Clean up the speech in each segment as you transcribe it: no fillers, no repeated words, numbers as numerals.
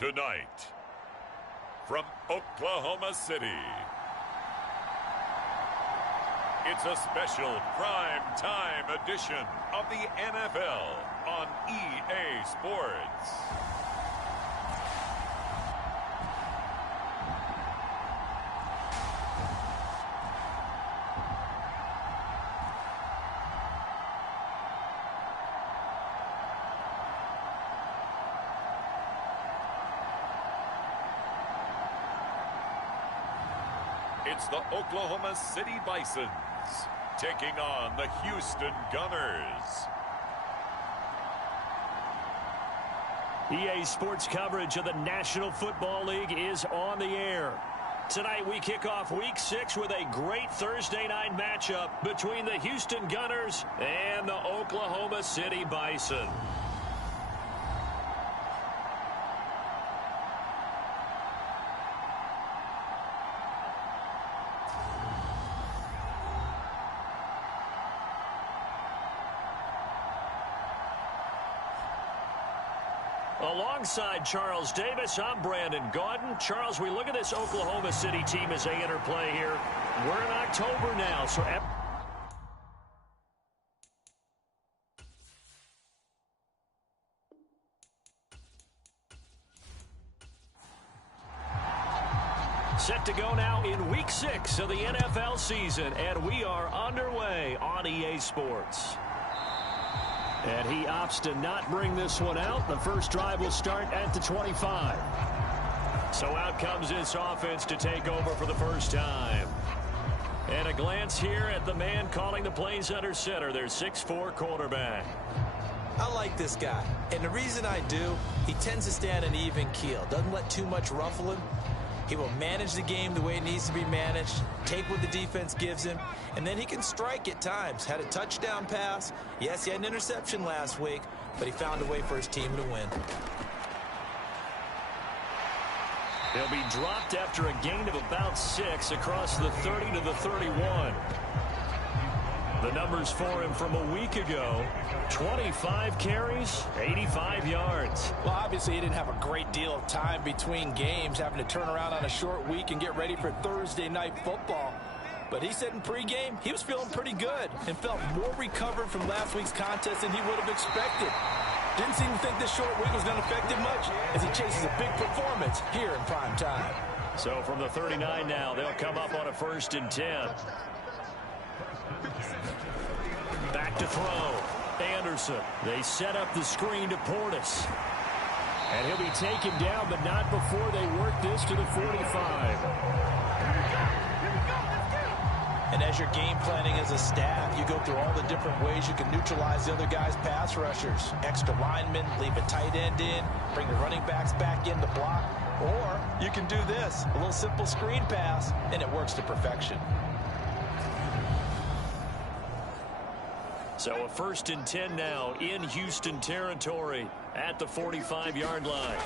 Tonight, from Oklahoma City, it's a special prime time edition of the NFL on EA Sports. It's the Oklahoma City Bisons taking on the Houston Gunners. EA Sports coverage of the National Football League is on the air. Tonight we kick off Week 6 with a great Thursday night matchup between the Houston Gunners and the Oklahoma City Bison. Alongside Charles Davis, I'm Brandon Gaudin. Charles, we look at this Oklahoma City team as they enter play here. We're in October now, so... Set to go now in Week 6 of the NFL season, and we are underway on EA Sports. And he opts to not bring this one out. The first drive will start at the 25. So out comes this offense to take over for the first time. And a glance here at the man calling the plays under center, their 6'4" quarterback. I like this guy, and the reason I do, he tends to stay on an even keel. Doesn't let too much ruffle him. He will manage the game the way it needs to be managed, take what the defense gives him, and then he can strike at times. Had a touchdown pass. Yes, he had an interception last week, but he found a way for his team to win. He'll be dropped after a gain of about 6 across the 30 to the 31. The numbers for him from a week ago: 25 carries, 85 yards. Well, obviously he didn't have a great deal of time between games, having to turn around on a short week and get ready for Thursday night football. But he said in pregame he was feeling pretty good and felt more recovered from last week's contest than he would have expected. Didn't seem to think this short week was going to affect him much as he chases a big performance here in prime time. So from the 39 now, they'll come up on a 1st and 10. Back to throw. Anderson. They set up the screen to Portis. And he'll be taken down, but not before they work this to the 45. And as you're game planning as a staff, you go through all the different ways you can neutralize the other guy's pass rushers. Extra linemen, leave a tight end in, bring the running backs back in to block. Or you can do this, a little simple screen pass, and it works to perfection. So a 1st and 10 now in Houston territory at the 45-yard line.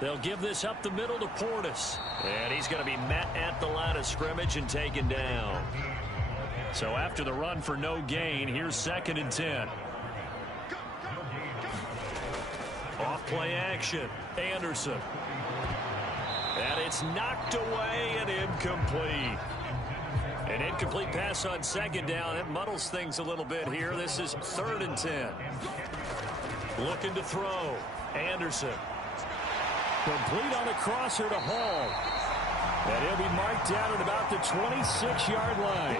They'll give this up the middle to Portis. And he's going to be met at the line of scrimmage and taken down. So after the run for no gain, here's 2nd and 10. Off play action. Anderson. And it's knocked away and incomplete. An incomplete pass on 2nd down. It muddles things a little bit here. This is 3rd and 10. Looking to throw. Anderson. Complete on the crosser to Hall. And he'll be marked down at about the 26-yard line.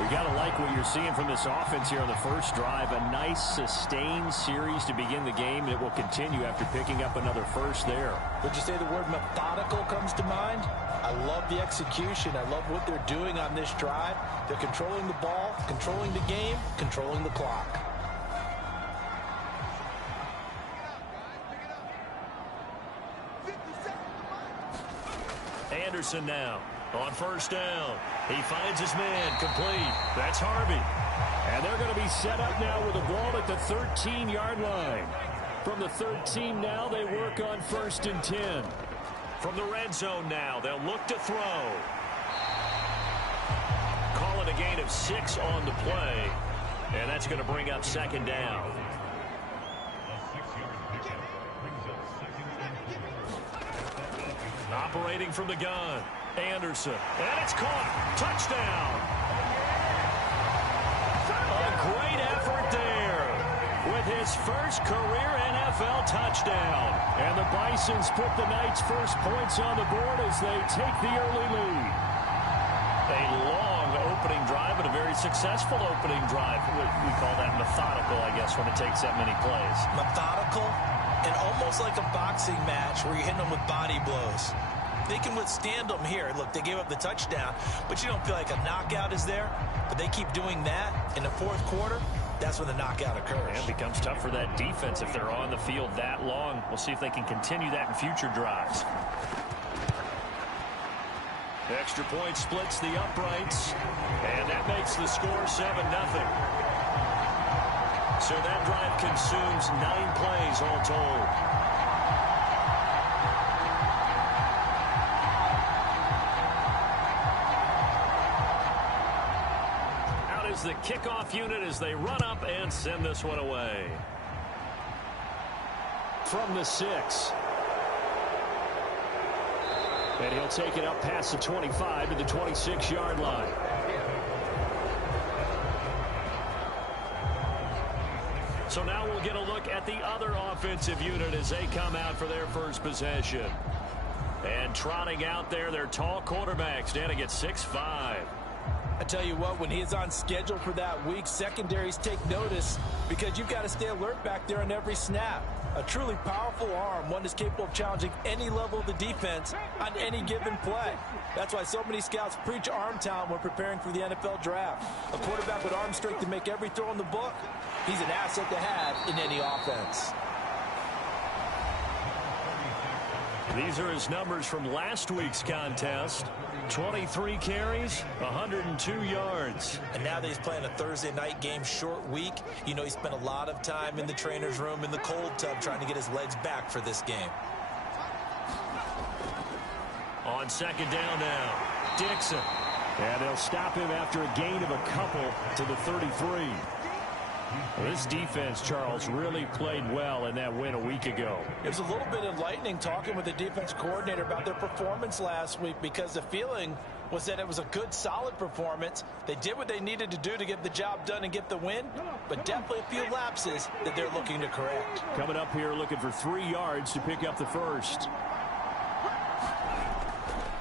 We got to like what you're seeing from this offense here on the first drive. A nice sustained series to begin the game. It will continue after picking up another first there. Would you say the word methodical comes to mind? I love the execution. I love what they're doing on this drive. They're controlling the ball, controlling the game, controlling the clock. Anderson now on 1st down. He finds his man complete. That's Harvey. And they're going to be set up now with the ball at the 13-yard line. From the 13 now, they work on 1st and 10. From the red zone now, they'll look to throw. Call it a gain of 6 on the play. And that's going to bring up 2nd down. operating from the gun. Anderson, and it's caught. Touchdown. A great effort there with his first career NFL touchdown. And the Bisons put the Knights' first points on the board as they take the early lead. A long opening drive and a very successful opening drive. We call that methodical, I guess, when it takes that many plays. Methodical and almost like a boxing match where you're hitting them with body blows. They can withstand them here. Look, they gave up the touchdown, but you don't feel like a knockout is there. But they keep doing that in the fourth quarter. That's when the knockout occurs. And it becomes tough for that defense if they're on the field that long. We'll see if they can continue that in future drives. Extra point splits the uprights, and that makes the score 7-0. So that drive consumes 9 plays all told. Out is the kickoff unit as they run up and send this one away. From the 6. And he'll take it up past the 25 to the 26-yard line. So now we'll get a look at the other offensive unit as they come out for their first possession. And trotting out there, their tall quarterback standing at 6'5". I tell you what, when he is on schedule for that week, secondaries take notice because you've got to stay alert back there on every snap. A truly powerful arm, one that's capable of challenging any level of the defense on any given play. That's why so many scouts preach arm talent when preparing for the NFL draft. A quarterback with arm strength to make every throw in the book, he's an asset to have in any offense. These are his numbers from last week's contest. 23 carries, 102 yards. And now that he's playing a Thursday night game, short week, you know he spent a lot of time in the trainer's room in the cold tub trying to get his legs back for this game. On second down now, Dixon. And they'll stop him after a gain of a couple to the 33. This defense, Charles, really played well in that win a week ago. It was a little bit enlightening talking with the defense coordinator about their performance last week because the feeling was that it was a good, solid performance. They did what they needed to do to get the job done and get the win, but definitely a few lapses that they're looking to correct. Coming up here looking for 3 yards to pick up the first.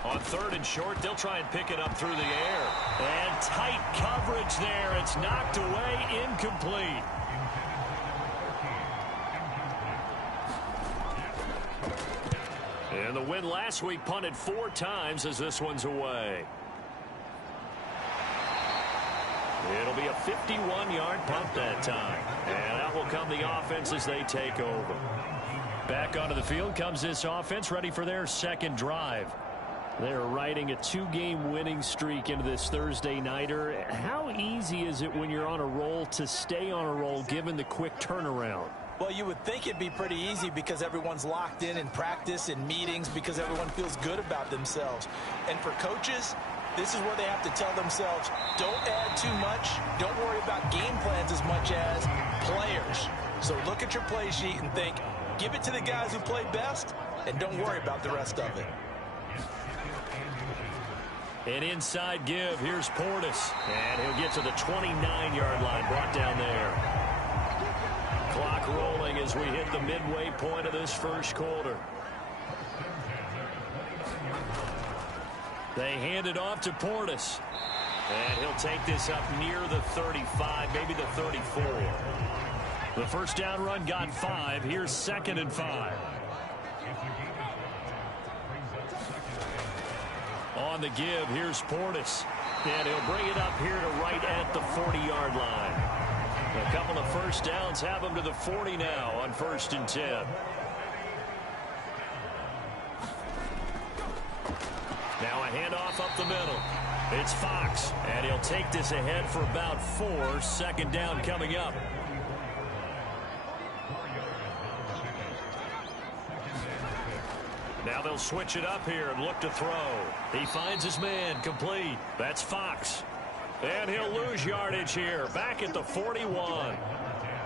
On third and short, they'll try and pick it up through the air. And tight coverage there. It's knocked away, incomplete. And the win last week punted 4 times as this one's away. It'll be a 51-yard punt that time. And out will come the offense as they take over. Back onto the field comes this offense, ready for their second drive. They're riding a 2-game winning streak into this Thursday nighter. How easy is it when you're on a roll to stay on a roll given the quick turnaround? Well, you would think it'd be pretty easy because everyone's locked in practice and meetings because everyone feels good about themselves. And for coaches, this is where they have to tell themselves, don't add too much. Don't worry about game plans as much as players. So look at your play sheet and think, give it to the guys who play best, and don't worry about the rest of it. An inside give. Here's Portis. And he'll get to the 29-yard line. Brought down there. Clock rolling as we hit the midway point of this first quarter. They hand it off to Portis. And he'll take this up near the 35, maybe the 34. The first down run got 5. Here's 2nd and 5. On the give, here's Portis. And he'll bring it up here to right at the 40-yard line. A couple of first downs have him to the 40 now on 1st and 10. Now a handoff up the middle. It's Fox, and he'll take this ahead for about 4. 2nd down coming up. Now they'll switch it up here and look to throw. He finds his man, complete. That's Fox. And he'll lose yardage here, back at the 41.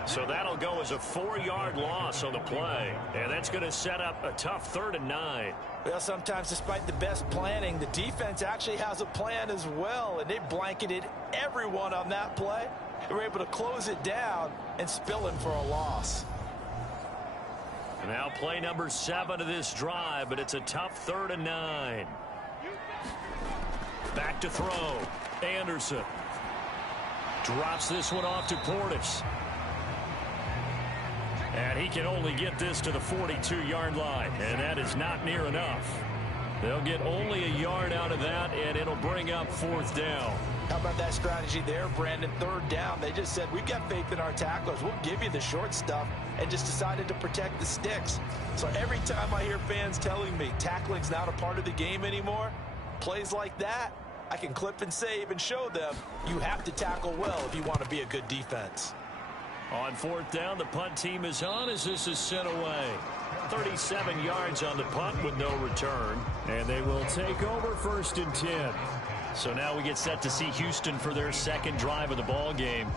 So that'll go as a 4-yard loss on the play. And that's going to set up a tough 3rd and 9. Well, sometimes despite the best planning, the defense actually has a plan as well, and they blanketed everyone on that play. They were able to close it down and spill him for a loss. Now play number 7 of this drive, but it's a tough 3rd and 9. Back to throw. Anderson drops this one off to Portis. And he can only get this to the 42-yard line, and that is not near enough. They'll get only a yard out of that, and it'll bring up 4th down. How about that strategy there, Brandon? 3rd down. They just said, we've got faith in our tacklers. We'll give you the short stuff, and just decided to protect the sticks. So every time I hear fans telling me tackling's not a part of the game anymore, plays like that, I can clip and save and show them you have to tackle well if you want to be a good defense. On 4th down, the punt team is on as this is sent away. 37 yards on the punt with no return. And they will take over 1st and 10. So now we get set to see Houston for their 2nd drive of the ball game.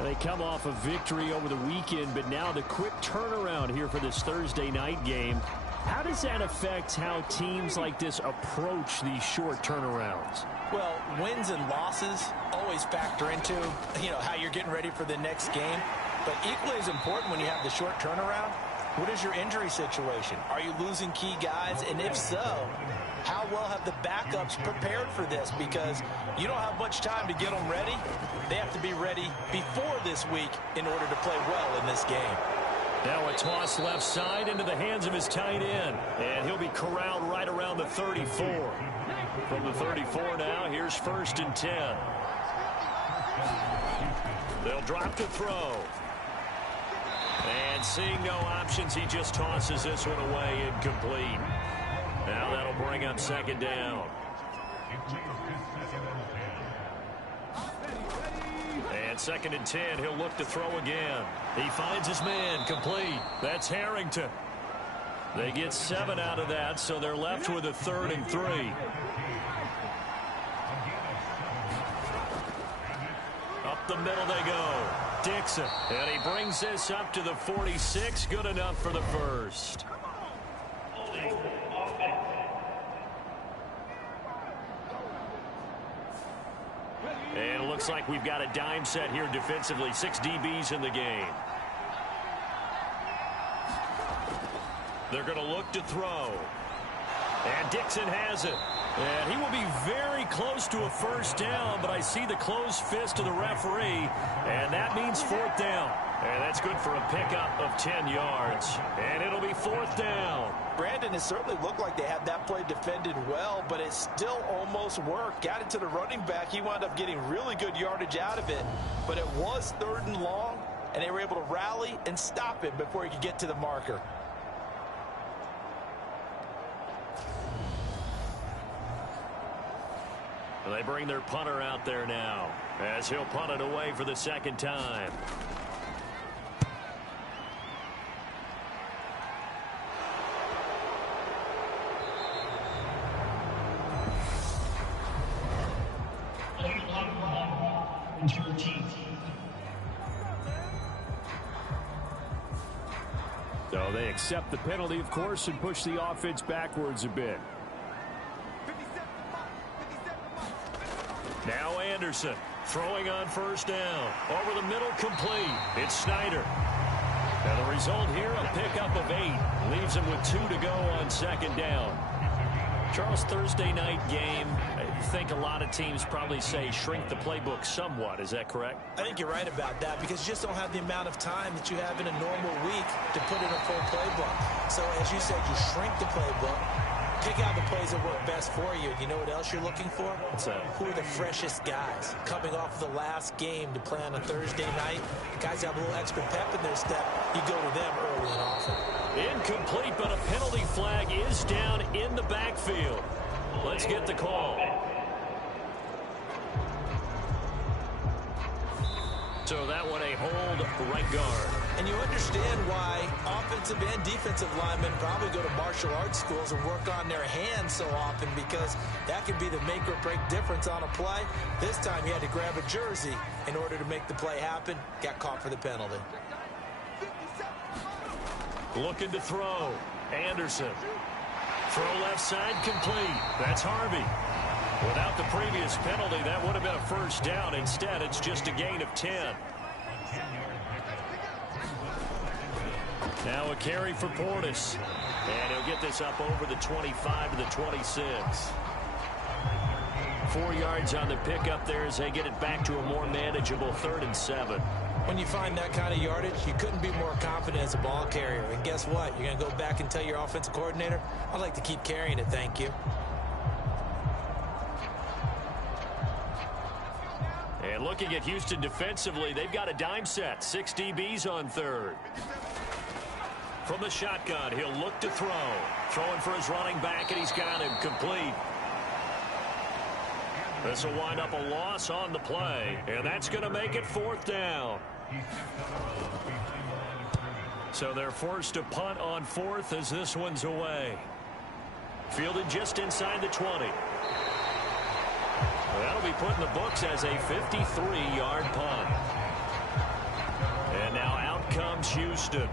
They come off a victory over the weekend, but now the quick turnaround here for this Thursday night game. How does that affect how teams like this approach these short turnarounds? Well, wins and losses always factor into, how you're getting ready for the next game. But equally as important when you have the short turnaround, what is your injury situation? Are you losing key guys? And if so, how well have the backups prepared for this? Because you don't have much time to get them ready. They have to be ready before this week in order to play well in this game. Now a toss left side into the hands of his tight end. And he'll be corralled right around the 34. From the 34 now, here's 1st and 10. They'll drop to throw. And seeing no options, he just tosses this one away incomplete. Now that'll bring up 2nd down. And 2nd and 10, he'll look to throw again. He finds his man, complete. That's Harrington. They get 7 out of that, so they're left with a 3rd and 3. Up the middle they go. Dixon, and he brings this up to the 46. Good enough for the 1st. And it looks like we've got a dime set here defensively. 6 DBs in the game. They're going to look to throw. And Dixon has it. And he will be very close to a 1st down, but I see the closed fist of the referee, and that means 4th down. And that's good for a pickup of 10 yards. And it'll be 4th down. Brandon, it certainly looked like they had that play defended well, but it still almost worked. Got it to the running back. He wound up getting really good yardage out of it, but it was 3rd and long, and they were able to rally and stop him before he could get to the marker. They bring their punter out there now as he'll punt it away for the 2nd time. So they accept the penalty, of course, and push the offense backwards a bit. Now Anderson throwing on 1st down. Over the middle, complete. It's Snyder. And the result here, a pickup of 8. Leaves him with 2 to go on 2nd down. Charles, Thursday night game, I think a lot of teams probably say shrink the playbook somewhat. Is that correct? I think you're right about that because you just don't have the amount of time that you have in a normal week to put in a full playbook. So as you said, you shrink the playbook. Pick out the plays that work best for you. You know what else you're looking for? What's that? Who are the freshest guys coming off the last game to play on a Thursday night? Guys have a little extra pep in their step. You go to them early and often. Incomplete, but a penalty flag is down in the backfield. Let's get the call. So that one a hold right guard. And you understand why offensive and defensive linemen probably go to martial arts schools and work on their hands so often because that can be the make or break difference on a play. This time he had to grab a jersey in order to make the play happen. Got caught for the penalty. Looking to throw. Anderson. Throw left side complete. That's Harvey. Without the previous penalty, that would have been a first down. Instead, it's just a gain of 10. Now a carry for Portis. And he'll get this up over the 25 to the 26. 4 yards on the pickup there as they get it back to a more manageable 3rd and 7. When you find that kind of yardage, you couldn't be more confident as a ball carrier. And guess what? You're going to go back and tell your offensive coordinator, I'd like to keep carrying it, thank you. And looking at Houston defensively, they've got a dime set. 6 DBs on 3rd. From the shotgun, he'll look to throw. Throwing for his running back, and he's got him complete. This will wind up a loss on the play, and that's going to make it 4th down. So they're forced to punt on 4th as this one's away. Fielded just inside the 20. That'll be put in the books as a 53-yard punt. And now out comes Houston.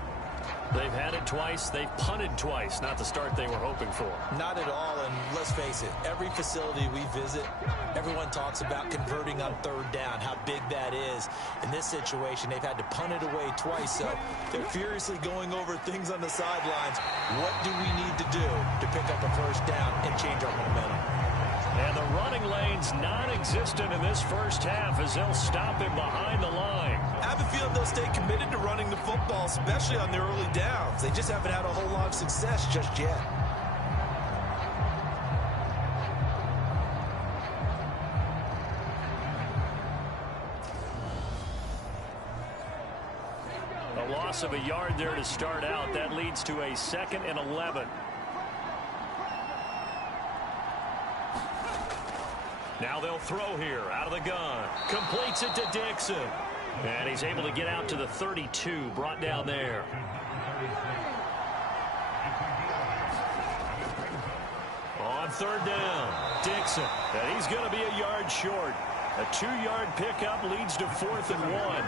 They've had it twice. They've punted twice. Not the start they were hoping for. Not at all, and let's face it, every facility we visit, everyone talks about converting on 3rd down, how big that is. In this situation, they've had to punt it away twice, so they're furiously going over things on the sidelines. What do we need to do to pick up a first down and change our momentum? And the running lane's non-existent in this first half as they'll stop him behind the line. I have a feeling they'll stay committed to running the football, especially on their early downs. They just haven't had a whole lot of success just yet. A loss of a yard there to start out. That leads to a 2nd and 11. Now they'll throw here out of the gun. Completes it to Dixon. And he's able to get out to the 32, brought down there. On 3rd down, Dixon. And he's going to be a yard short. A 2-yard pickup leads to 4th and 1.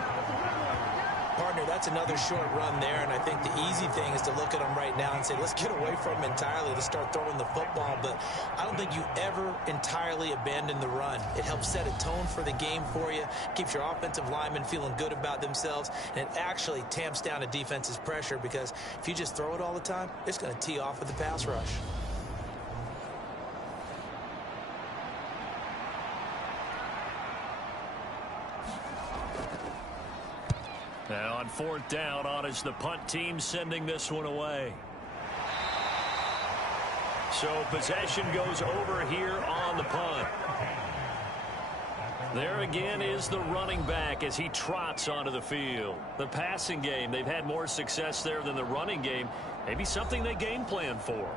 Partner, that's another short run there, and I think the easy thing is to look at them right now and say, let's get away from them entirely. Let's start throwing the football, but I don't think you ever entirely abandon the run. It helps set a tone for the game for you, keeps your offensive linemen feeling good about themselves, and it actually tamps down a defense's pressure because if you just throw it all the time, it's going to tee off with the pass rush. Now on 4th down, on is the punt team sending this one away. So possession goes over here on the punt. There again is the running back as he trots onto the field. The passing game, they've had more success there than the running game. Maybe something they game plan for.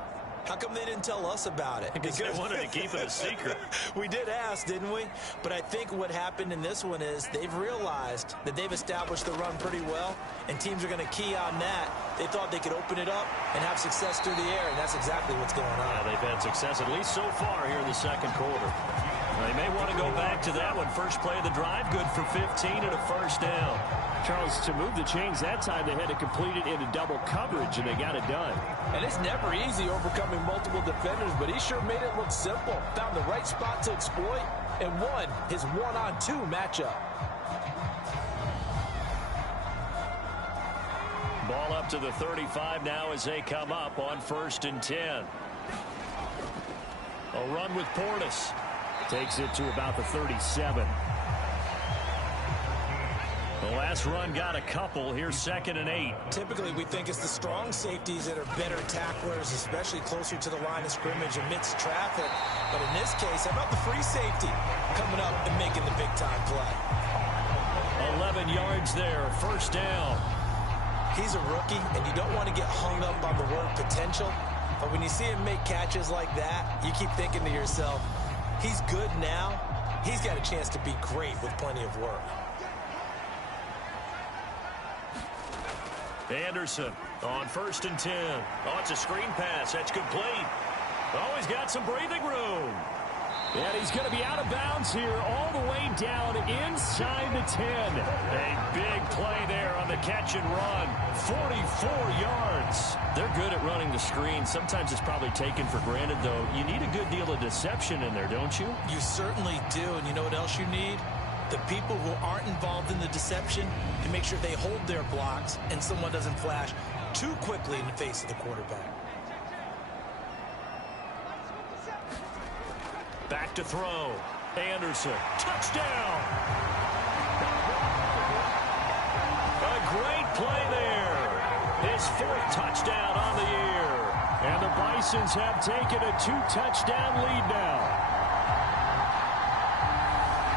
How come they didn't tell us about it? Because they wanted to keep it a secret. We did ask, didn't we? But I think what happened in this one is they've realized that they've established the run pretty well, and teams are going to key on that. They thought they could open it up and have success through the air, and that's exactly what's going on. Yeah, they've had success at least so far here in the 2nd quarter. They may want to go back to that one. First play of the drive, good for 15 and a first down. Charles, to move the chains that time, they had to complete it into double coverage, and they got it done. And it's never easy overcoming multiple defenders, but he sure made it look simple. Found the right spot to exploit and won his 1-on-2 matchup. Ball up to the 35 now as they come up on 1st and 10. A run with Portis. Takes it to about the 37. The last run got a couple. Here's 2nd and 8. Typically, we think it's the strong safeties that are better tacklers, especially closer to the line of scrimmage amidst traffic. But in this case, how about the free safety coming up and making the big-time play? 11 yards there. First down. He's a rookie, and you don't want to get hung up on the word potential. But when you see him make catches like that, you keep thinking to yourself, he's good now. He's got a chance to be great with plenty of work. Anderson on 1st and 10. Oh, it's a screen pass. That's complete. Oh, he's got some breathing room. And he's going to be out of bounds here all the way down inside the 10. A big play there on the catch and run. 44 yards. They're good at running the screen. Sometimes it's probably taken for granted, though. You need a good deal of deception in there, don't you? You certainly do. And you know what else you need? The people who aren't involved in the deception can make sure they hold their blocks and someone doesn't flash too quickly in the face of the quarterback. Back to throw. Anderson. Touchdown. A great play there. His 4th touchdown on the year. And the Bisons have taken a 2-touchdown lead now.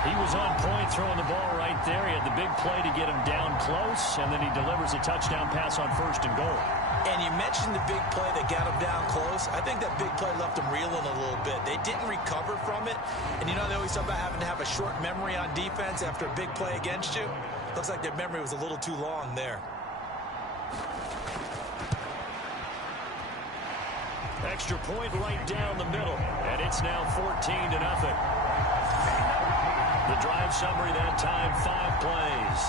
He was on point throwing the ball right there. He had the big play to get him down close, and then he delivers a touchdown pass on 1st and goal. And you mentioned the big play that got him down close. I think that big play left him reeling a little bit. They didn't recover from it. And you know they always talk about having to have a short memory on defense after a big play against you. Looks like their memory was a little too long there. Extra point right down the middle, and it's now 14-0. The drive summary that time, 5 plays.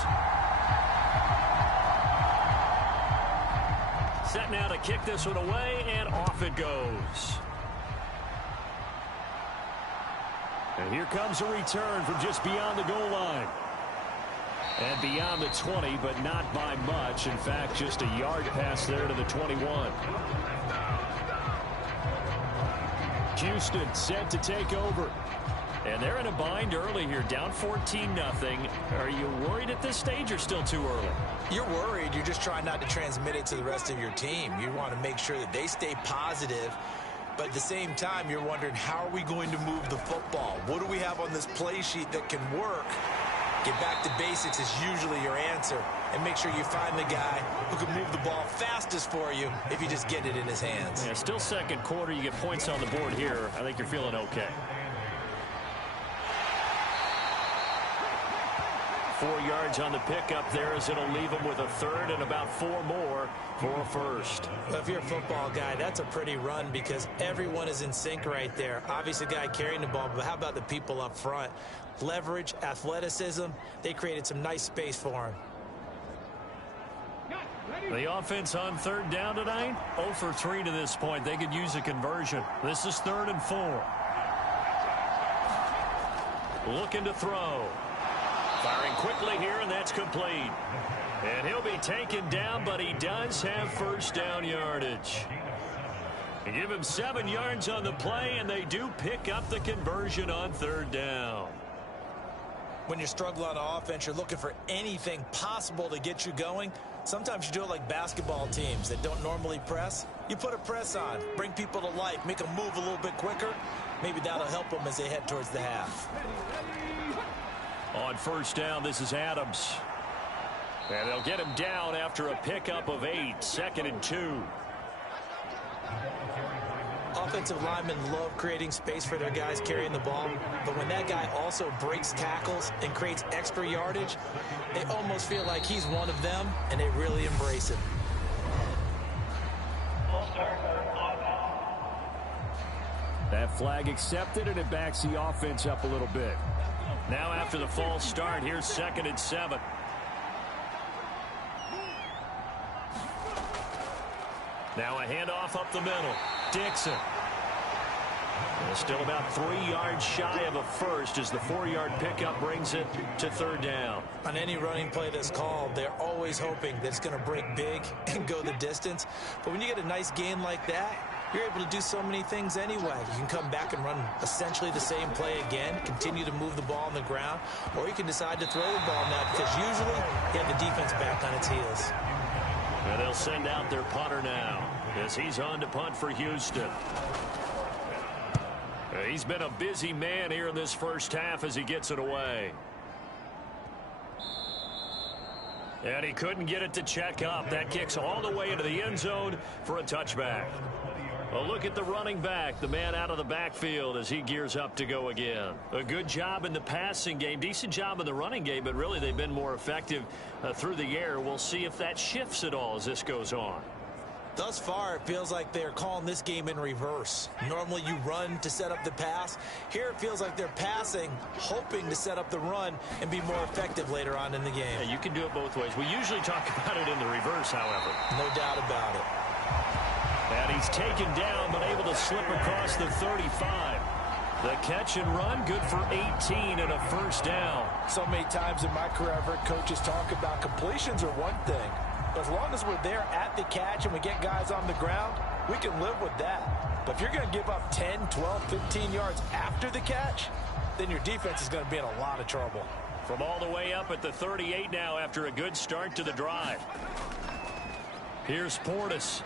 Set now to kick this one away, and off it goes. And here comes a return from just beyond the goal line. And beyond the 20, but not by much. In fact, just a yard pass there to the 21. Houston set to take over. And they're in a bind early here, down 14-0. Are you worried at this stage or still too early? You're worried. You're just trying not to transmit it to the rest of your team. You want to make sure that they stay positive. But at the same time, you're wondering, how are we going to move the football? What do we have on this play sheet that can work? Get back to basics is usually your answer. And make sure you find the guy who can move the ball fastest for you if you just get it in his hands. Yeah, still second quarter. You get points on the board here. I think you're feeling okay. 4 yards on the pickup there as it'll leave him with a 3rd and about 4 more for a 1st. Well, if you're a football guy, that's a pretty run because everyone is in sync right there. Obviously, the guy carrying the ball, but how about the people up front? Leverage, athleticism, they created some nice space for him. The offense on 3rd down tonight, 0 for 3 to this point. They could use a conversion. This is 3rd and 4. Looking to throw. Firing quickly here, and that's complete. And he'll be taken down, but he does have 1st down yardage. They give him 7 yards on the play, and they do pick up the conversion on 3rd down. When you're struggling on offense, you're looking for anything possible to get you going. Sometimes you do it like basketball teams that don't normally press. You put a press on, bring people to life, make them move a little bit quicker. Maybe that'll help them as they head towards the half. On 1st down, this is Adams. And they'll get him down after a pickup of 8, 2nd and 2. Offensive linemen love creating space for their guys carrying the ball, but when that guy also breaks tackles and creates extra yardage, they almost feel like he's one of them, and they really embrace it. That flag accepted, and it backs the offense up a little bit. Now after the false start, here's 2nd and 7. Now a handoff up the middle. Dixon. And still about 3 yards shy of a 1st as the 4-yard pickup brings it to 3rd down. On any running play that's called, they're always hoping that it's going to break big and go the distance. But when you get a nice gain like that, you're able to do so many things anyway. You can come back and run essentially the same play again, continue to move the ball on the ground, or you can decide to throw the ball now because usually you have the defense back on its heels. And they'll send out their punter now as he's on to punt for Houston. He's been a busy man here in this 1st half as he gets it away. And he couldn't get it to check up. That kicks all the way into the end zone for a touchback. A look at the running back, the man out of the backfield as he gears up to go again. A good job in the passing game, decent job in the running game, but really they've been more effective through the air. We'll see if that shifts at all as this goes on. Thus far, it feels like they're calling this game in reverse. Normally you run to set up the pass. Here it feels like they're passing, hoping to set up the run and be more effective later on in the game. Yeah, you can do it both ways. We usually talk about it in the reverse, however. No doubt about it. And he's taken down, but able to slip across the 35. The catch and run, good for 18 and a first down. So many times in my career, I've heard coaches talk about completions are one thing. But as long as we're there at the catch and we get guys on the ground, we can live with that. But if you're going to give up 10, 12, 15 yards after the catch, then your defense is going to be in a lot of trouble. From all the way up at the 38 now after a good start to the drive. Here's Portis.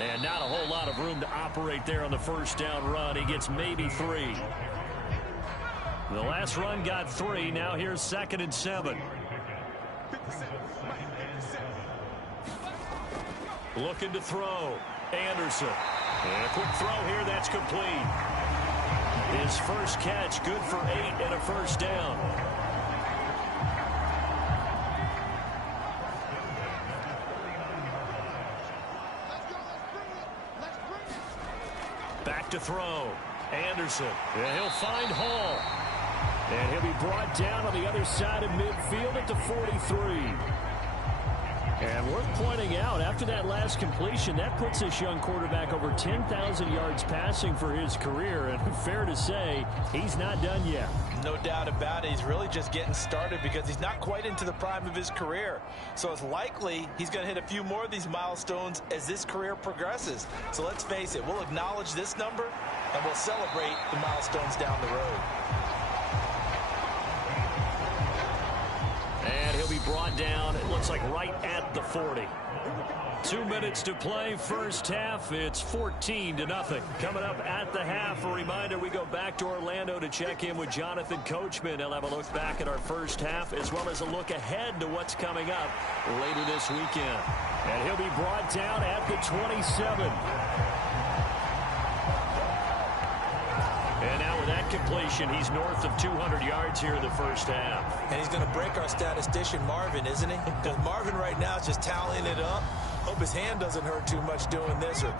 And not a whole lot of room to operate there on the first down run. He gets maybe 3. The last run got 3. Now here's 2nd and 7. Looking to throw. Anderson. And a quick throw here. That's complete. His first catch, good for 8 and a first down. Back to throw. Anderson. And he'll find Hall. And he'll be brought down on the other side of midfield at the 43. And worth pointing out, after that last completion, that puts this young quarterback over 10,000 yards passing for his career. And fair to say, he's not done yet. No doubt about it. He's really just getting started because he's not quite into the prime of his career. So it's likely he's going to hit a few more of these milestones as this career progresses. So let's face it, we'll acknowledge this number and we'll celebrate the milestones down the road. And he'll be brought down, it looks like right at the 40. 2 minutes to play, first half. It's 14-0. Coming up at the half, a reminder, we go back to Orlando to check in with Jonathan Coachman. He'll have a look back at our first half as well as a look ahead to what's coming up later this weekend. And he'll be brought down at the 27. And now with that completion, he's north of 200 yards here in the first half. And he's going to break our statistician Marvin, isn't he? Because Marvin right now is just tallying it up. Hope his hand doesn't hurt too much doing this or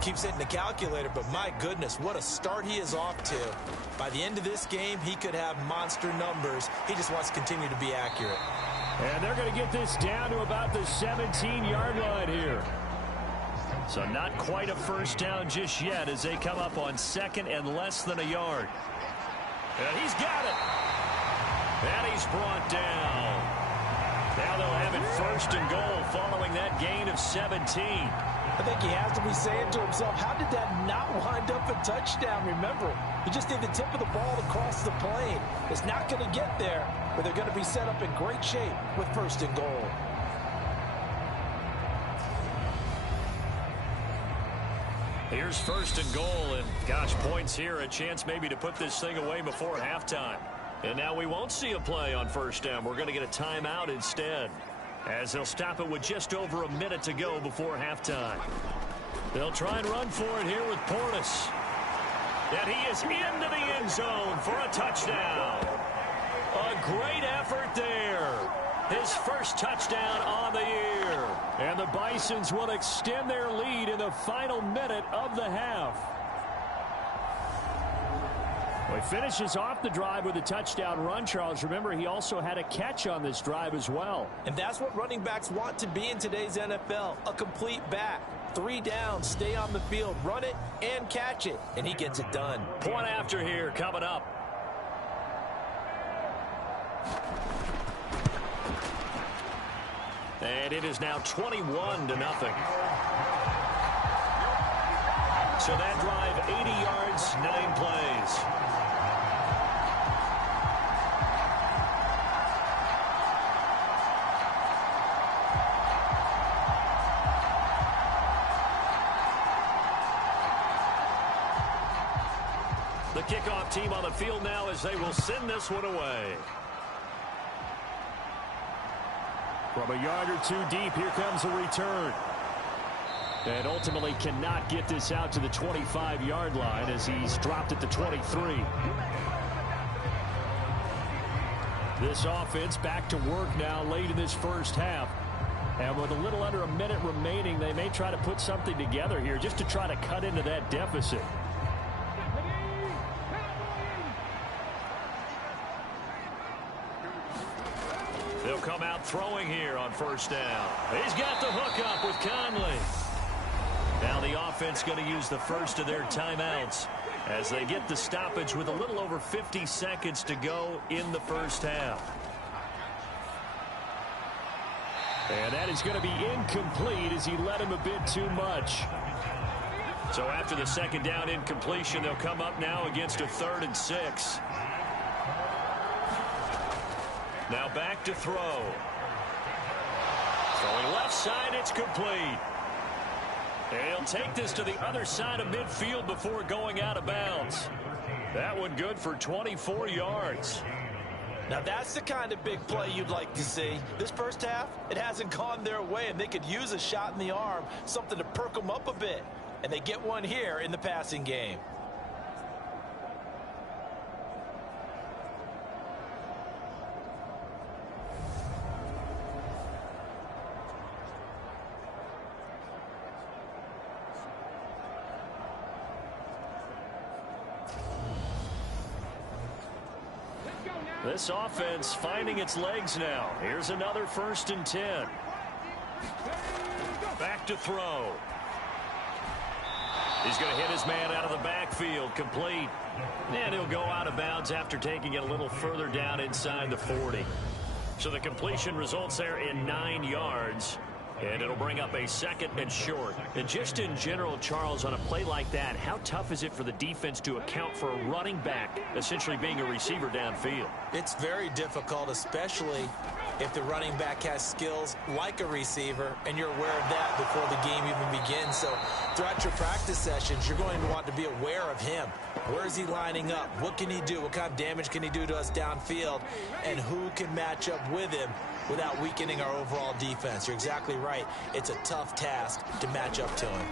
keeps hitting the calculator. But my goodness, what a start he is off to. By the end of this game, he could have monster numbers. He just wants to continue to be accurate. And they're going to get this down to about the 17-yard line here. So not quite a first down just yet as they come up on 2nd and less than a yard. And he's got it. And he's brought down. Now they'll have it 1st and goal following that gain of 17. I think he has to be saying to himself, how did that not wind up a touchdown? Remember, he just did the tip of the ball to cross the plane. It's not going to get there, but they're going to be set up in great shape with 1st and goal. Here's 1st and goal, and gosh, points here, a chance maybe to put this thing away before halftime. And now we won't see a play on 1st down. We're going to get a timeout instead, as they'll stop it with just over a minute to go before halftime. They'll try and run for it here with Portis. And he is into the end zone for a touchdown. A great effort there. His first touchdown on the year. And the Bisons will extend their lead in the final minute of the half. Well, he finishes off the drive with a touchdown run, Charles. Remember, he also had a catch on this drive as well. And that's what running backs want to be in today's NFL, a complete back. 3 downs, stay on the field, run it, and catch it. And he gets it done. Point after here coming up. And it is now 21-0. So that drive, 80 yards, 9 plays. The kickoff team on the field now as they will send this one away. From a yard or 2 deep, here comes a return. And ultimately cannot get this out to the 25-yard line as he's dropped at the 23. This offense back to work now late in this first half. And with a little under a minute remaining, they may try to put something together here just to try to cut into that deficit. They'll come out throwing here on first down. He's got the hook up with Conley. Now the offense going to use the first of their timeouts as they get the stoppage with a little over 50 seconds to go in the first half. And that is going to be incomplete as he led him a bit too much. So after the second down incompletion, they'll come up now against a 3rd and 6. Now back to throw. Throwing left side, it's complete. And he'll take this to the other side of midfield before going out of bounds. That one good for 24 yards. Now that's the kind of big play you'd like to see. This first half, it hasn't gone their way, and they could use a shot in the arm, something to perk them up a bit. And they get one here in the passing game. This offense finding its legs now. Here's another 1st and 10. Back to throw. He's going to hit his man out of the backfield, complete. And he'll go out of bounds after taking it a little further down inside the 40. So the completion results there in 9 yards. And it'll bring up a 2nd and short. And just in general, Charles, on a play like that, how tough is it for the defense to account for a running back essentially being a receiver downfield? It's very difficult, especially if the running back has skills like a receiver, and you're aware of that before the game even begins. So throughout your practice sessions, you're going to want to be aware of him. Where is he lining up? What can he do? What kind of damage can he do to us downfield? And who can match up with him without weakening our overall defense? You're exactly right. It's a tough task to match up to him.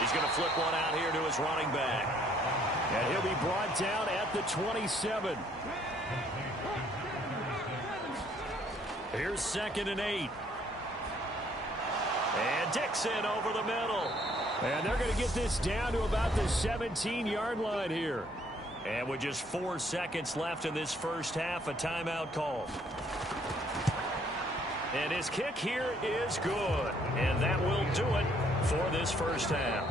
He's going to flip one out here to his running back. And he'll be brought down at the 27. Here's 2nd and 8. And Dixon over the middle. And they're going to get this down to about the 17-yard line here. And with just 4 seconds left in this first half, a timeout call. And his kick here is good. And that will do it for this first half.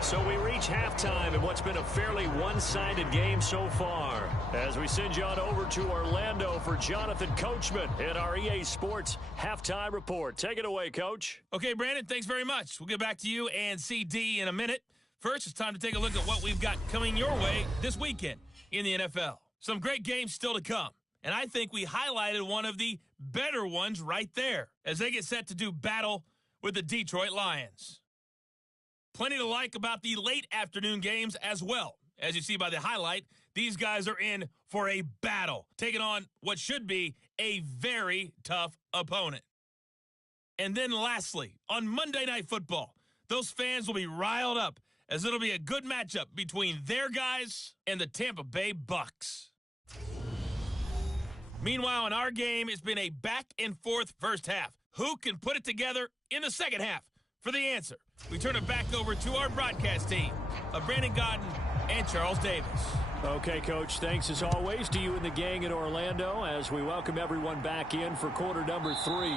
So we reach halftime in what's been a fairly one-sided game so far. As we send you on over to Orlando for Jonathan Coachman in our EA Sports Halftime Report. Take it away, Coach. Okay, Brandon, thanks very much. We'll get back to you and CD in a minute. First, it's time to take a look at what we've got coming your way this weekend in the NFL. Some great games still to come. And I think we highlighted one of the better ones right there as they get set to do battle with the Detroit Lions. Plenty to like about the late afternoon games as well. As you see by the highlight, these guys are in for a battle, taking on what should be a very tough opponent. And then lastly, on Monday Night Football, those fans will be riled up as it'll be a good matchup between their guys and the Tampa Bay Bucks. Meanwhile, in our game, it's been a back-and-forth first half. Who can put it together in the second half? For the answer, we turn it back over to our broadcast team of Brandon Godden and Charles Davis. Okay, Coach, thanks as always to you and the gang in Orlando as we welcome everyone back in for quarter number 3.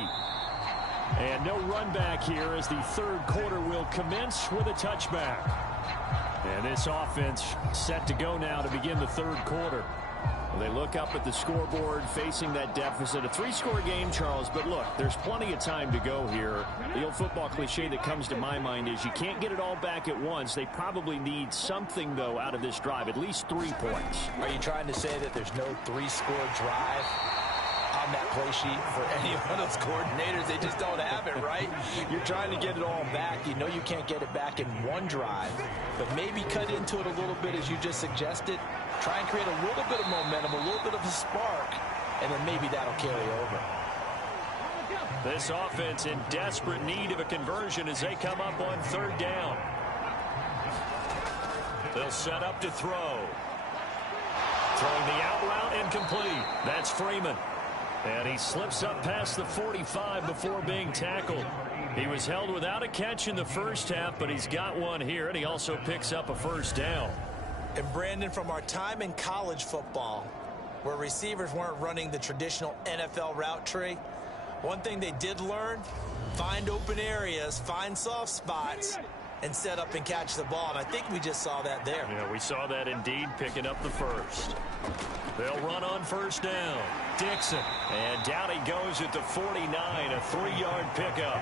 And no run back here as the 3rd quarter will commence with a touchback. And this offense set to go now to begin the 3rd quarter. Well, they look up at the scoreboard facing that deficit. A 3-score game, Charles, but look, there's plenty of time to go here. The old football cliche that comes to my mind is you can't get it all back at once. They probably need something, though, out of this drive, at least 3 points. Are you trying to say that there's no 3-score drive on that play sheet for any one of those coordinators? They just don't have it, right? You're trying to get it all back. You know you can't get it back in one drive, but maybe cut into it a little bit as you just suggested. Try and create a little bit of momentum, a little bit of a spark, and then maybe that'll carry over. This offense in desperate need of a conversion as they come up on 3rd down. They'll set up to throw. Throwing the out route incomplete. That's Freeman. And he slips up past the 45 before being tackled. He was held without a catch in the first half, but he's got one here, and he also picks up a first down. And Brandon, from our time in college football, where receivers weren't running the traditional NFL route tree, one thing they did learn, find open areas, find soft spots, and set up and catch the ball. And I think we just saw that there. Yeah, we saw that indeed, picking up the first. They'll run on first down. Dixon. And down he goes at the 49, a 3-yard pickup.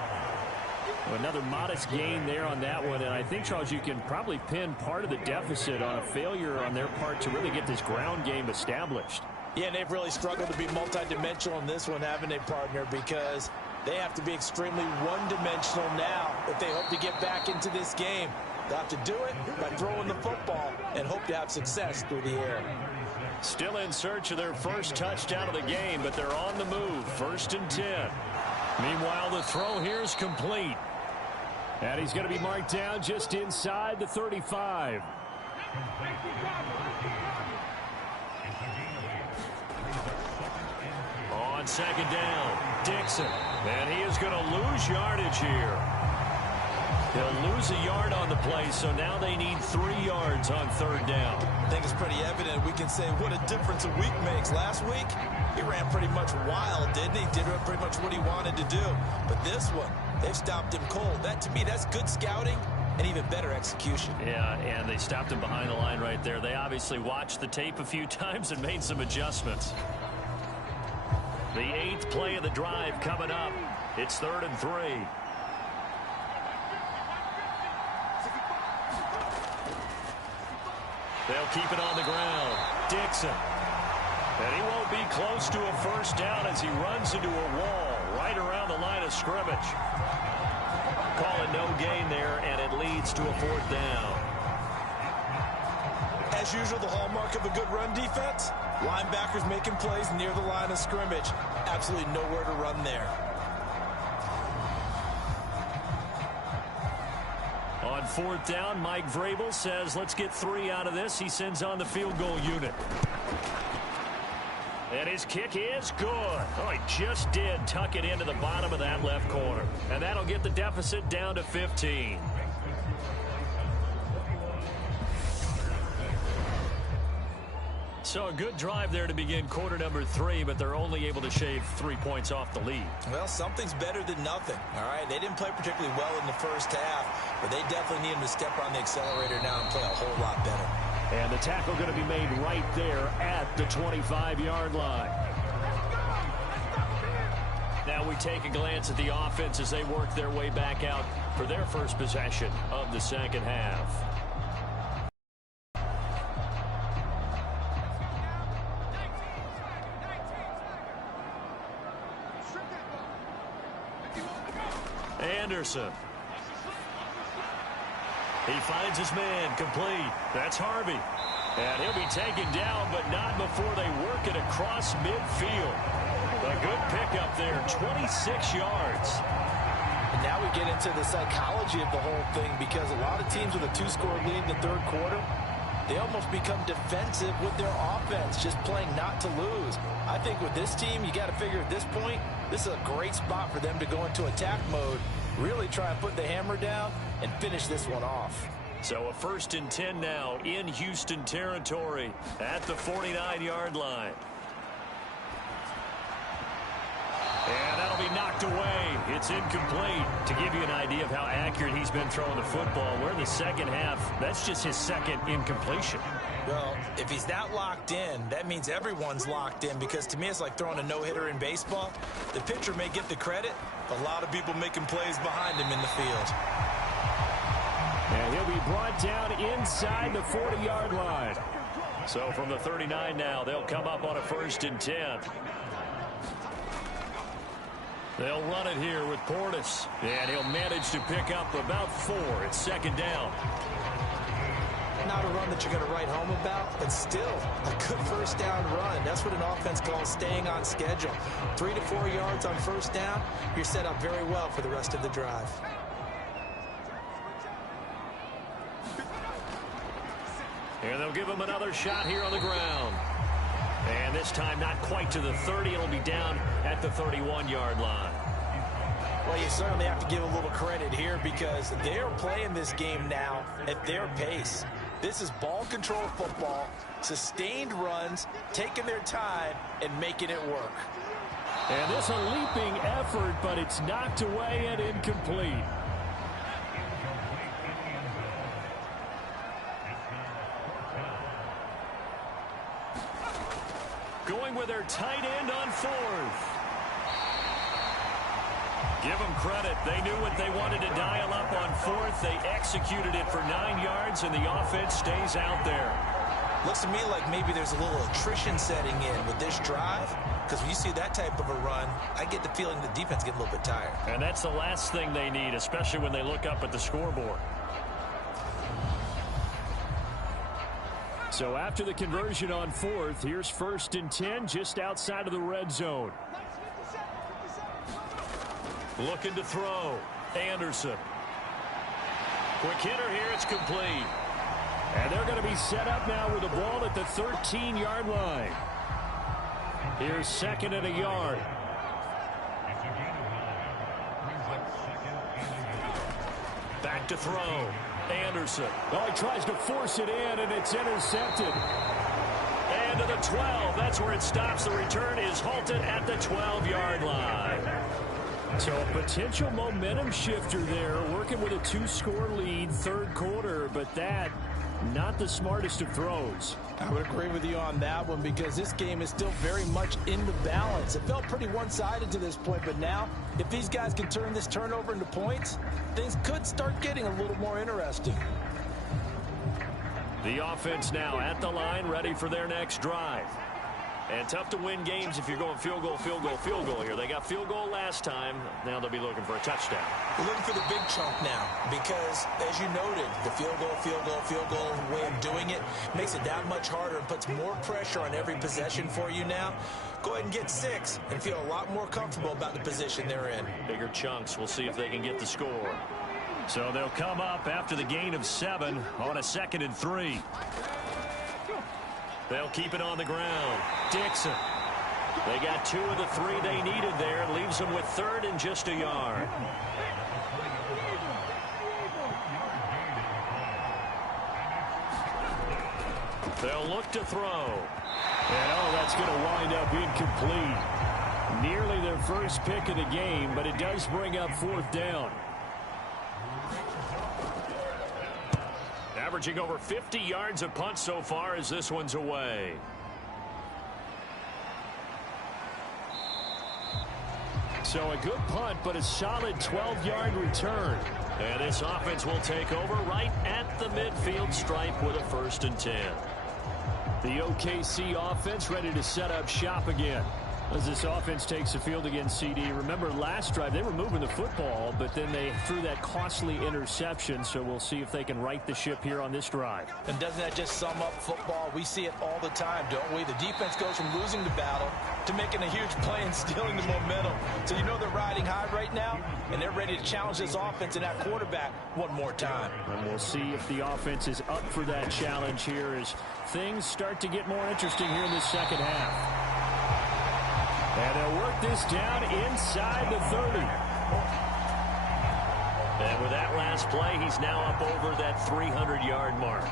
Another modest gain there on that one. And I think, Charles, you can probably pin part of the deficit on a failure on their part to really get this ground game established. Yeah, and they've really struggled to be multidimensional in this one, haven't they, partner? Because they have to be extremely one-dimensional now if they hope to get back into this game. They'll have to do it by throwing the football and hope to have success through the air. Still in search of their first touchdown of the game, but they're on the move. 1st and 10. Meanwhile, the throw here is complete. And he's going to be marked down just inside the 35. On 2nd down, Dixon. And he is going to lose yardage here. He'll lose a yard on the play, so now they need 3 yards on 3rd down. I think it's pretty evident. We can say what a difference a week makes. Last week, he ran pretty much wild, didn't he? Did pretty much what he wanted to do. But this one, they've stopped him cold. That, to me, that's good scouting and even better execution. Yeah, and they stopped him behind the line right there. They obviously watched the tape a few times and made some adjustments. The 8th play of the drive coming up. It's 3rd and 3. They'll keep it on the ground. Dixon. And he won't be close to a first down as he runs into a wall right around the line of scrimmage. Call it no gain there, and it leads to a 4th down. As usual, the hallmark of a good run defense, linebackers making plays near the line of scrimmage. Absolutely nowhere to run there. On 4th down, Mike Vrabel says, let's get 3 out of this. He sends on the field goal unit. And his kick is good. Oh, he just did tuck it into the bottom of that left corner. And that'll get the deficit down to 15. So a good drive there to begin quarter number 3, but they're only able to shave 3 points off the lead. Well, something's better than nothing, all right? They didn't play particularly well in the first half, but they definitely need them to step on the accelerator now and play a whole lot better. And the tackle going to be made right there at the 25-yard line. Now we take a glance at the offense as they work their way back out for their first possession of the second half. Anderson. He finds his man complete. That's Harvey. And he'll be taken down, but not before they work it across midfield. A good pickup there, 26 yards. And now we get into the psychology of the whole thing, because a lot of teams with a 2-score lead in the 3rd quarter, they almost become defensive with their offense, just playing not to lose. I think with this team, you got to figure at this point, this is a great spot for them to go into attack mode, really try and put the hammer down and finish this one off. So a 1st and 10 now in Houston territory at the 49-yard line. And that'll be knocked away. It's incomplete. To give you an idea of how accurate he's been throwing the football, we're in the second half. That's just his 2nd incompletion. Well, if he's that locked in, that means everyone's locked in, because to me it's like throwing a no-hitter in baseball. The pitcher may get the credit, but a lot of people making plays behind him in the field. And he'll be brought down inside the 40-yard line. So from the 39 now, they'll come up on a 1st and 10. They'll run it here with Portis. And he'll manage to pick up about 4. It's 2nd down. Not a run that you're going to write home about, but still a good 1st down run. That's what an offense calls staying on schedule. 3 to 4 yards on 1st down, you're set up very well for the rest of the drive. And they'll give him another shot here on the ground. And this time not quite to the 30. It'll be down at the 31-yard line. Well, you certainly have to give a little credit here because they're playing this game now at their pace. This is ball control football, sustained runs, taking their time, and making it work. And this a leaping effort, but it's knocked away and incomplete. Going with their tight end on fourth. Give them credit. They knew what they wanted to dial up on fourth. They executed it for 9 yards, and the offense stays out there. Looks to me like maybe there's a little attrition setting in with this drive, because when you see that type of a run, I get the feeling the defense gets a little bit tired. And that's the last thing they need, especially when they look up at the scoreboard. So after the conversion on fourth, here's 1st and 10 just outside of the red zone. Looking to throw. Anderson. Quick hitter here. It's complete. And they're going to be set up now with the ball at the 13-yard line. Here's 2nd and a yard. Back to throw. Anderson. Oh, he tries to force it in, and it's intercepted. And to the 12. That's where it stops. The return is halted at the 12-yard line. So a potential momentum shifter there, working with a 2-score lead, 3rd quarter, but that, not the smartest of throws. I would agree with you on that one because this game is still very much in the balance. It felt pretty one-sided to this point, but now, if these guys can turn this turnover into points, things could start getting a little more interesting. The offense now at the line, ready for their next drive. And tough to win games if you're going field goal, field goal, field goal here. They got field goal last time. Now they'll be looking for a touchdown. We're looking for the big chunk now because, as you noted, the field goal way of doing it makes it that much harder and puts more pressure on every possession for you now. Go ahead and get 6 and feel a lot more comfortable about the position they're in. Bigger chunks. We'll see if they can get the score. So they'll come up after the gain of 7 on a 2nd and 3. They'll keep it on the ground. Dixon. They got 2 of the 3 they needed there. Leaves them with 3rd and just a yard. They'll look to throw. And that's going to wind up incomplete. Nearly their first pick of the game, but it does bring up 4th down. Averaging over 50 yards a punt so far as this one's away. So a good punt, but a solid 12-yard return. And this offense will take over right at the midfield stripe with a 1st and 10. The OKC offense ready to set up shop again. As this offense takes the field against CD. Remember last drive they were moving the football, but then they threw that costly interception, so we'll see if they can right the ship here on this drive. And doesn't that just sum up football? We see it all the time, don't we? The defense goes from losing the battle to making a huge play and stealing the momentum. So you know they're riding high right now, and they're ready to challenge this offense and that quarterback one more time. And we'll see if the offense is up for that challenge here as things start to get more interesting here in the second half. And they'll work this down inside the 30. And with that last play, he's now up over that 300-yard mark.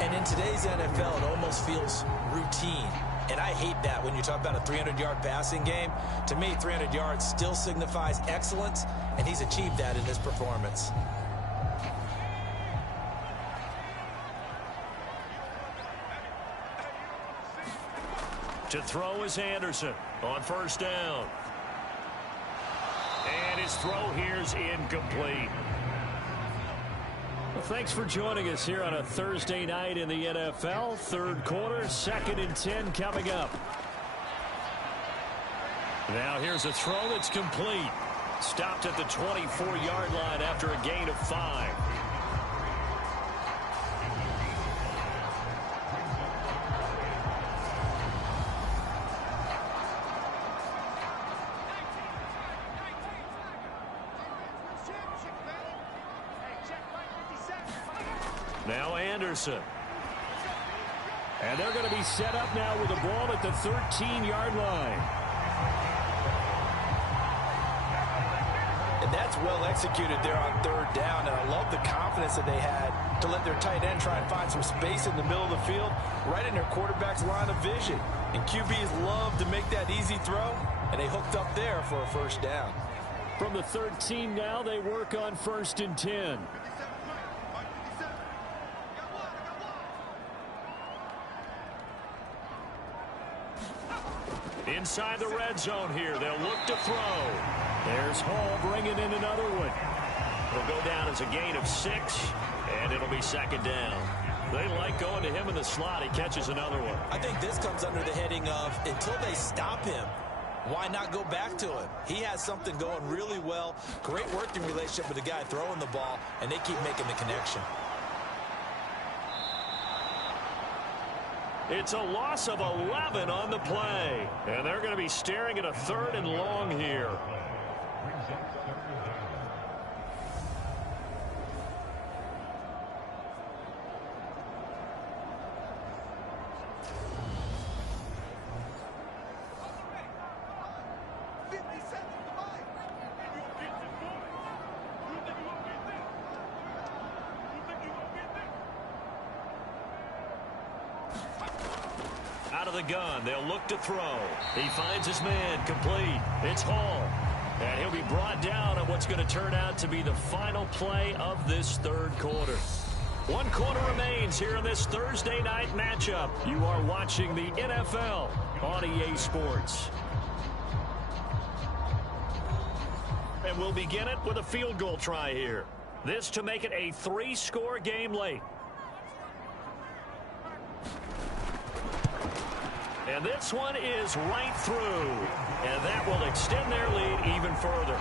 And in today's NFL, it almost feels routine. And I hate that when you talk about a 300-yard passing game. To me, 300 yards still signifies excellence, and he's achieved that in this performance. To throw is Anderson on 1st down. And his throw here's incomplete. Well, thanks for joining us here on a Thursday night in the NFL. 3rd quarter, 2nd and 10 coming up. Now here's a throw that's complete. Stopped at the 24-yard line after a gain of 5. Now Anderson. And they're going to be set up now with the ball at the 13-yard line. And that's well executed there on third down. And I love the confidence that they had to let their tight end try and find some space in the middle of the field, right in their quarterback's line of vision. And QBs love to make that easy throw, and they hooked up there for a first down. From the 13 now, they work on 1st and 10. Inside the red zone here. They'll look to throw. There's Hall bringing in another one. It'll go down as a gain of 6, and it'll be 2nd down. They like going to him in the slot. He catches another one. I think this comes under the heading of until they stop him, why not go back to him? He has something going really well. Great working relationship with the guy throwing the ball, and they keep making the connection. It's a loss of 11 on the play. And they're going to be staring at a 3rd and long here. Out of the gun, they'll look to throw. He finds his man, complete. It's Hall. And he'll be brought down on what's going to turn out to be the final play of this 3rd quarter. 1 quarter remains here in this Thursday night matchup. You are watching the NFL on EA Sports. And we'll begin it with a field goal try here. This to make it a 3-score game late. And this one is right through. And that will extend their lead even further.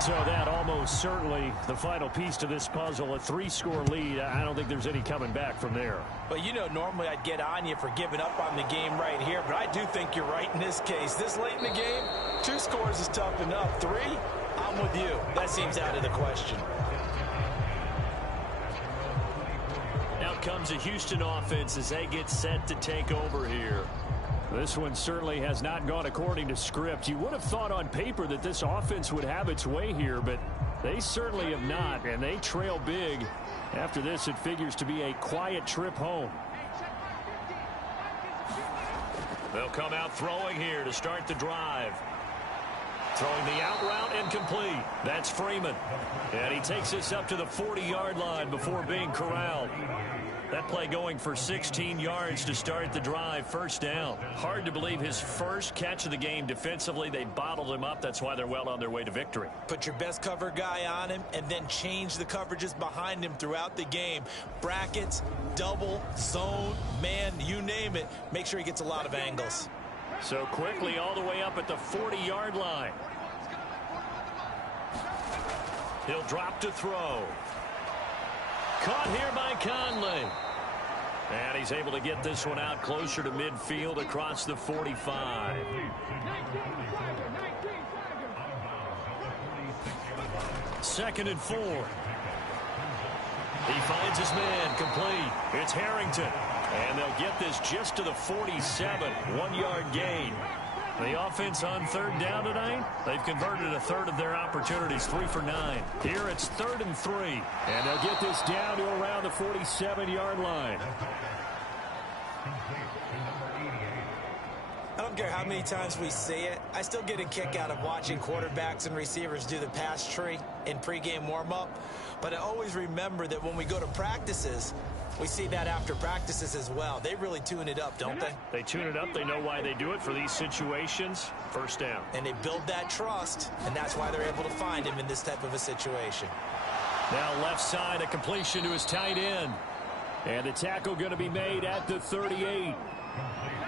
So that almost certainly the final piece to this puzzle, a 3-score lead. I don't think there's any coming back from there. But, you know, normally I'd get on you for giving up on the game right here, but I do think you're right in this case. This late in the game, 2 scores is tough enough. 3, I'm with you. That seems out of the question. Out comes the Houston offense as they get set to take over here. This one certainly has not gone according to script. You would have thought on paper that this offense would have its way here, but they certainly have not, and they trail big. After this, it figures to be a quiet trip home. They'll come out throwing here to start the drive. Throwing the out route incomplete. That's Freeman. And he takes this up to the 40-yard line before being corralled. That play going for 16 yards to start the drive. 1st down. Hard to believe his first catch of the game defensively. They bottled him up. That's why they're well on their way to victory. Put your best cover guy on him and then change the coverages behind him throughout the game. Brackets, double, zone, man, you name it. Make sure he gets a lot of angles. So quickly all the way up at the 40-yard line. He'll drop to throw. Caught here by Conley. And he's able to get this one out closer to midfield across the 45. Second and 4. He finds his man, complete. It's Harrington. And they'll get this just to the 47. 1-yard gain. The offense on 3rd down tonight, they've converted a 1/3 of their opportunities, 3 for 9. Here it's 3rd and 3. And they'll get this down to around the 47-yard line. I don't care how many times we see it. I still get a kick out of watching quarterbacks and receivers do the pass tree in pregame warm-up. But I always remember that when we go to practices, we see that after practices as well. They really tune it up, don't they? They tune it up. They know why they do it for these situations. 1st down. And they build that trust, and that's why they're able to find him in this type of a situation. Now left side, a completion to his tight end. And the tackle going to be made at the 38.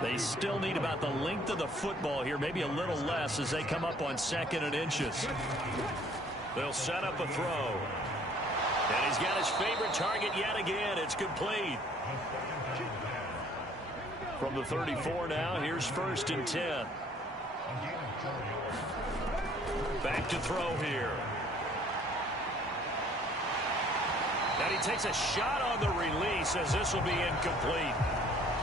They still need about the length of the football here, maybe a little less as they come up on 2nd and inches. They'll set up a throw. And he's got his favorite target yet again. It's complete. From the 34 now, here's 1st and 10. Back to throw here. And he takes a shot on the release as this will be incomplete.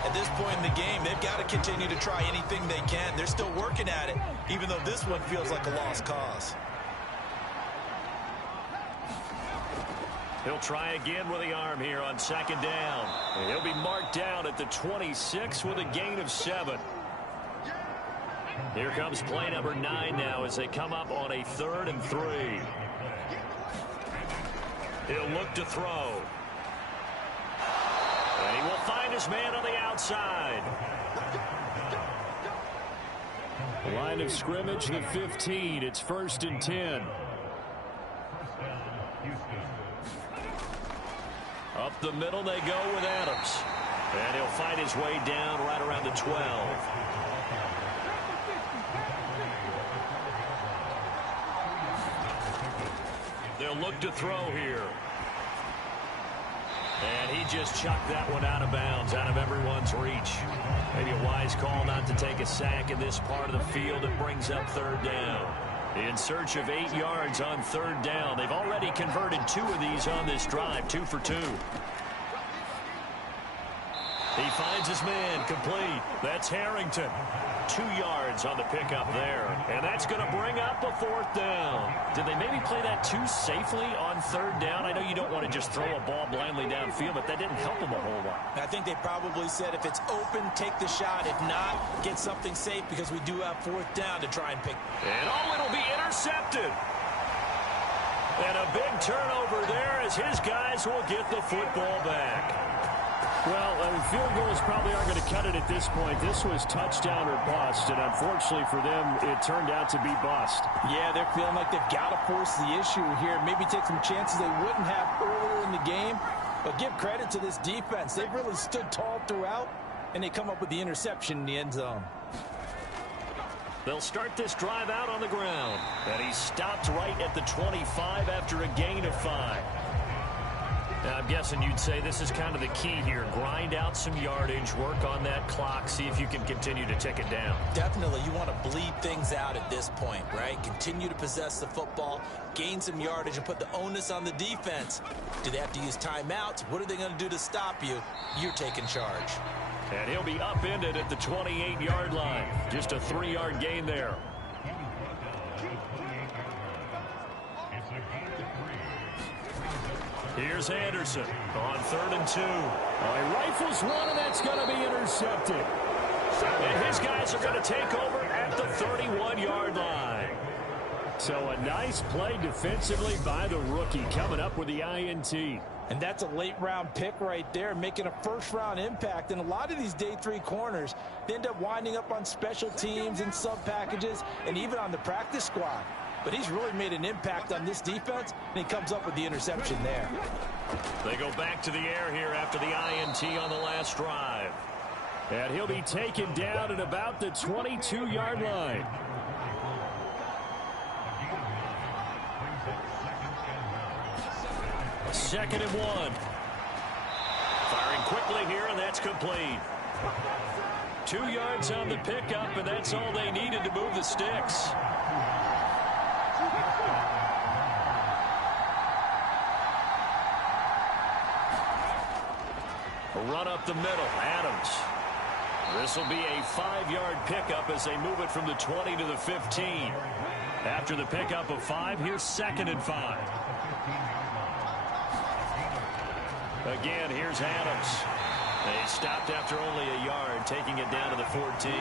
At this point in the game, they've got to continue to try anything they can. They're still working at it, even though this one feels like a lost cause. He'll try again with the arm here on second down. And he'll be marked down at the 26 with a gain of 7. Here comes play number 9 now as they come up on a 3rd and 3. He'll look to throw. And he will find his man on the outside. Line of scrimmage, the 15. It's 1st and 10. Up the middle they go with Adams. And he'll find his way down right around the 12. They'll look to throw here. And he just chucked that one out of bounds, out of everyone's reach. Maybe a wise call not to take a sack in this part of the field. It brings up 3rd down. In search of 8 yards on 3rd down. They've already converted 2 of these on this drive, 2 for 2. He finds his man complete. That's Harrington. 2 yards on the pickup there. And that's going to bring up a 4th down. Did they maybe play that too safely on 3rd down? I know you don't want to just throw a ball blindly downfield, but that didn't help them a whole lot. I think they probably said if it's open, take the shot. If not, get something safe because we do have 4th down to try and pick. And it'll be intercepted. And a big turnover there as his guys will get the football back. Well, field goals probably aren't going to cut it at this point. This was touchdown or bust, and unfortunately for them, it turned out to be bust. Yeah, they're feeling like they've got to force the issue here. Maybe take some chances they wouldn't have earlier in the game. But give credit to this defense. They've really stood tall throughout, and they come up with the interception in the end zone. They'll start this drive out on the ground. And he stopped right at the 25 after a gain of 5. Now, I'm guessing you'd say this is kind of the key here. Grind out some yardage, work on that clock, see if you can continue to tick it down. Definitely, you want to bleed things out at this point, right? Continue to possess the football, gain some yardage, and put the onus on the defense. Do they have to use timeouts? What are they going to do to stop you? You're taking charge. And he'll be upended at the 28-yard line. Just a 3-yard gain there. Here's Anderson on 3rd and 2. He rifles one, and that's going to be intercepted. And his guys are going to take over at the 31-yard line. So a nice play defensively by the rookie coming up with the INT. And that's a late-round pick right there, making a first-round impact. And a lot of these day 3 corners, they end up winding up on special teams and sub-packages and even on the practice squad. But he's really made an impact on this defense, and he comes up with the interception there. They go back to the air here after the INT on the last drive. And he'll be taken down at about the 22-yard line. Second and 1. Firing quickly here, and that's complete. 2 yards on the pickup, and that's all they needed to move the sticks. A run up the middle. Adams. This will be a 5-yard pickup as they move it from the 20 to the 15. After the pickup of 5, here's 2nd and 5. Again, here's Adams. They stopped after only a yard, taking it down to the 14.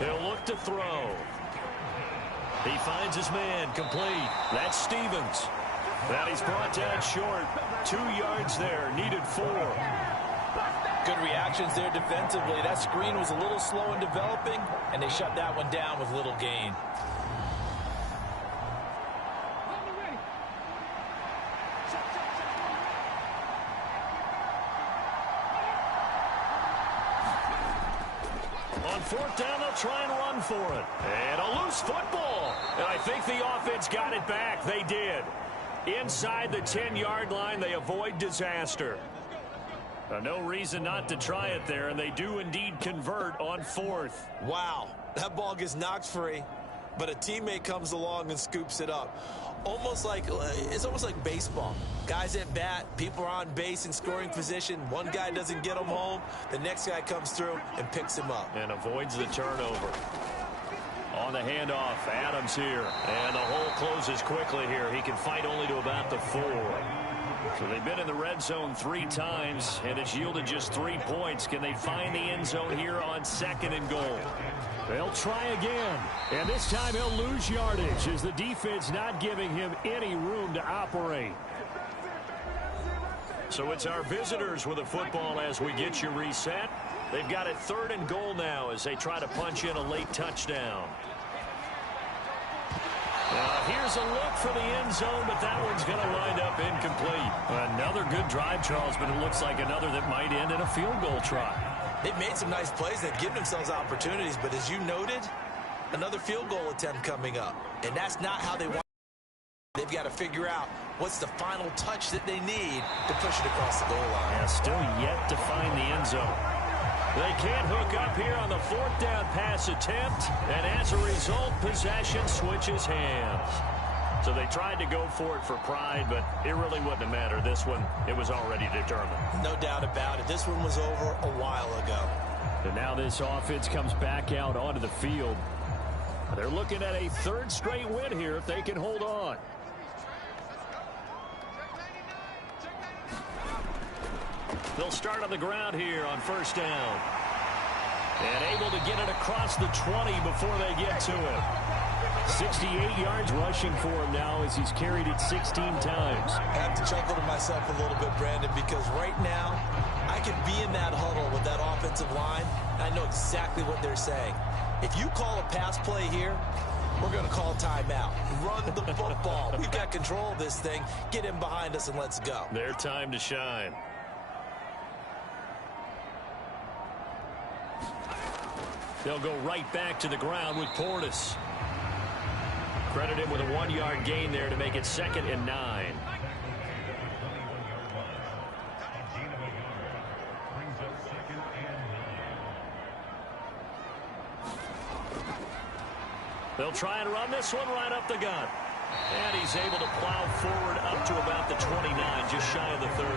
He'll look to throw. He finds his man complete. That's Stevens. Now he's brought down short. 2 yards there, needed 4. Good reactions there defensively. That screen was a little slow in developing, and they shut that one down with little gain. On 4th down, they'll try and run for it. And a loose football. And I think the offense got it back. They did. Inside the 10-yard line, they avoid disaster. No reason not to try it there, and they do indeed convert on 4th. Wow, that ball gets knocked free. but a teammate comes along and scoops it up. It's almost like baseball. Guys at bat, people are on base in scoring position. One guy doesn't get them home. The next guy comes through and picks him up. And avoids the turnover. On the handoff, Adams here. And the hole closes quickly here. He can fight only to about the 4. So they've been in the red zone 3 times, and it's yielded just 3 points. Can they find the end zone here on 2nd and goal? They'll try again, and this time he'll lose yardage as the defense not giving him any room to operate. So it's our visitors with the football as we get you reset. They've got it 3rd and goal now as they try to punch in a late touchdown. Here's a look for the end zone, but that one's going to wind up incomplete. Another good drive, Charles, but it looks like another that might end in a field goal try. They've made some nice plays. They've given themselves opportunities, but as you noted, another field goal attempt coming up. And that's not how they want. They've got to figure out what's the final touch that they need to push it across the goal line. Yeah, still yet to find the end zone. They can't hook up here on the 4th down pass attempt, and as a result, possession switches hands. So they tried to go for it for pride, but it really wouldn't have mattered. This one, it was already determined. No doubt about it. This one was over a while ago. And now this offense comes back out onto the field. They're looking at a 3rd straight win here if they can hold on. They'll start on the ground here on 1st down. And able to get it across the 20 before they get to it. 68 yards rushing for him now as he's carried it 16 times. I have to chuckle to myself a little bit, Brandon, because right now I could be in that huddle with that offensive line, and I know exactly what they're saying. If you call a pass play here, we're going to call timeout. Run the football. We've got control of this thing. Get in behind us and let's go. Their time to shine. They'll go right back to the ground with Portis. Credit him with a 1-yard gain there to make it 2nd and 9. They'll try and run this one right up the gut. And he's able to plow forward up to about the 29, just shy of the 30.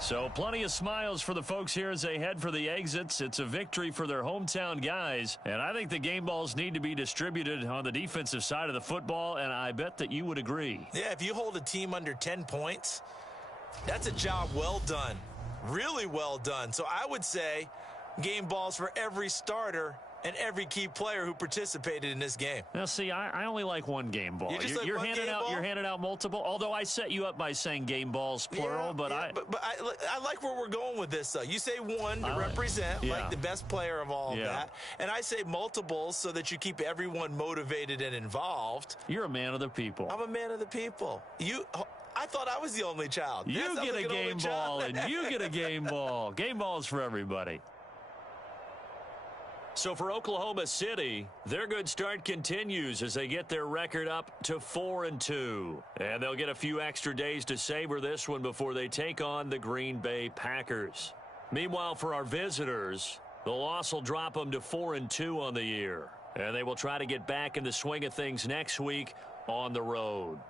So plenty of smiles for the folks here as they head for the exits. It's a victory for their hometown guys. And I think the game balls need to be distributed on the defensive side of the football, and I bet that you would agree. Yeah, if you hold a team under 10 points, that's a job well done. Really well done. So I would say game balls for every starter and every key player who participated in this game. Now, see, I only like one game ball. You're handing out multiple. Although I set you up by saying game balls plural, but I like where we're going with this. Though you say one to represent like the best player of all of that, and I say multiples so that you keep everyone motivated and involved. You're a man of the people. I'm a man of the people. I thought I was the only child. You get a game ball, and you get a game ball. Game balls for everybody. So for Oklahoma City, their good start continues as they get their record up to 4-2. And they'll get a few extra days to savor this one before they take on the Green Bay Packers. Meanwhile, for our visitors, the loss will drop them to 4-2 on the year. And they will try to get back in the swing of things next week on the road.